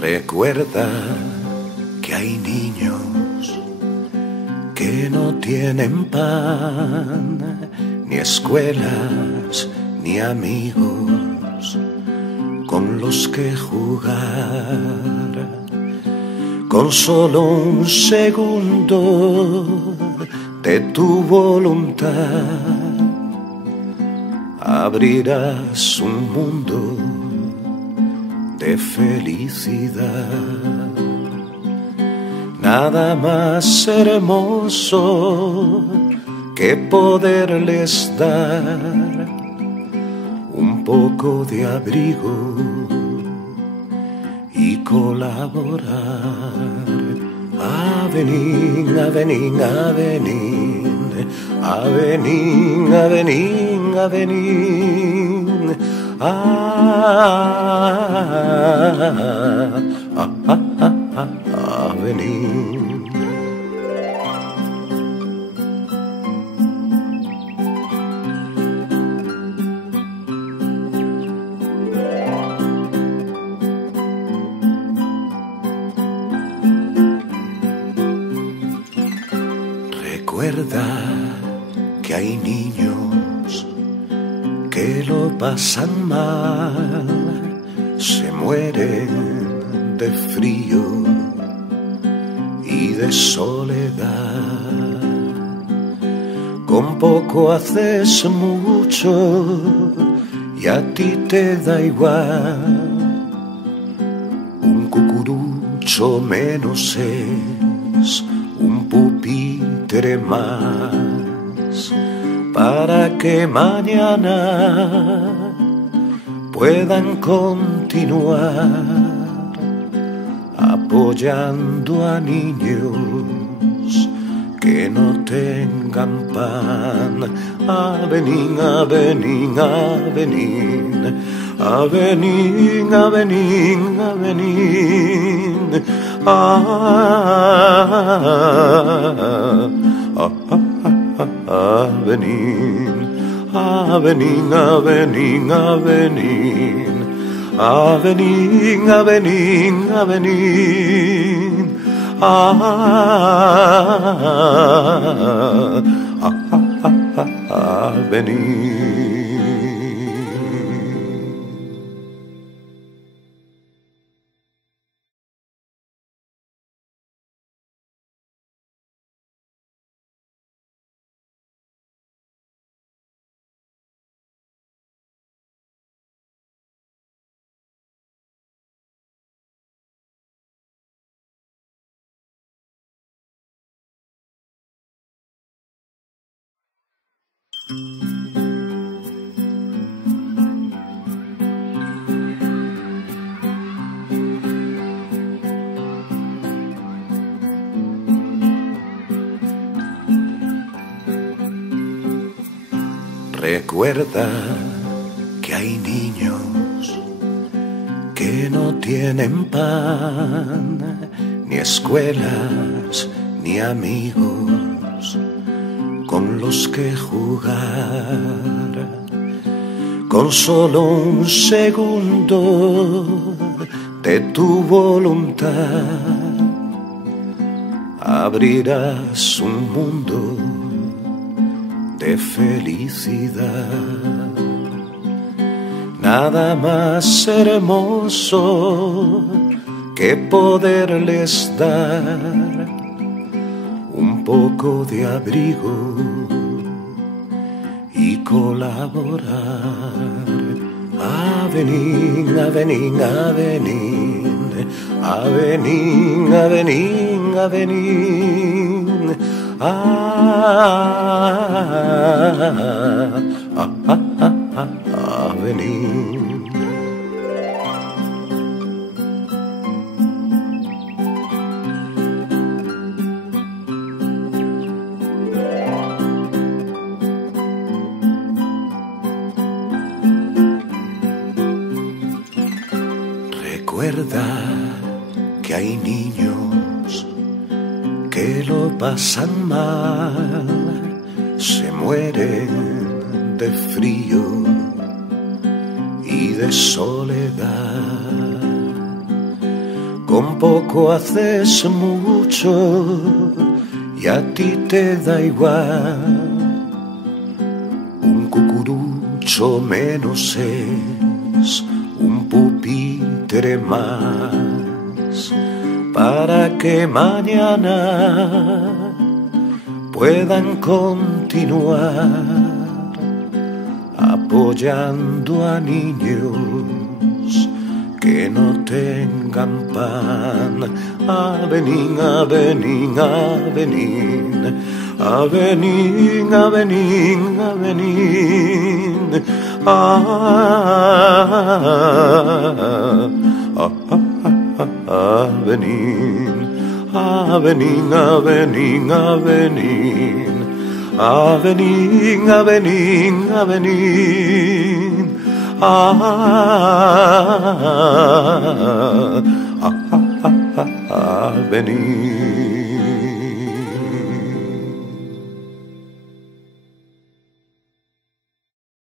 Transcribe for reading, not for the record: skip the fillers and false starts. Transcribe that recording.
Recuerda que hay niños que no tienen pan, ni escuelas, ni amigos con los que jugar. Con solo un segundo de tu voluntad abrirás un mundo de felicidad. Nada más hermoso que poderles dar un poco de abrigo y colaborar. Avenir, avenir, avenir, avenir, avenir, avenir. Avenir. Recuerda que hay niños que lo pasan mal, se mueren de frío y de soledad. Con poco haces mucho y a ti te da igual. Un cucurucho menos es un pupitre más para que mañana puedan continuar apoyando a niños que no tengan pan. Avenir, avenir, avenir, avenir, avenir, avenir. Avenir, avenir, avenir, avenir, avenir, avenir, avenir. Avenir. Recuerda que hay niños que no tienen pan, ni escuelas, ni amigos con los que jugar. Con solo un segundo de tu voluntad abrirás un mundo de felicidad. Nada más hermoso que poderles dar un poco de abrigo y colaborar. Avenir, avenir, avenir, avenir, avenir, avenir. Avenir. Recuerda que hay niños que lo pasan mal, se mueren de frío y de soledad. Con poco haces mucho y a ti te da igual. Un cucurucho menos es un pupitre más para que mañana puedan continuar apoyando a niños que no tengan pan. Avenín, avenín, avenín, avenín, avenín, avenín. Avenín, avenín, avenín, avenín. Avenín, avenín, avenín. Avenín.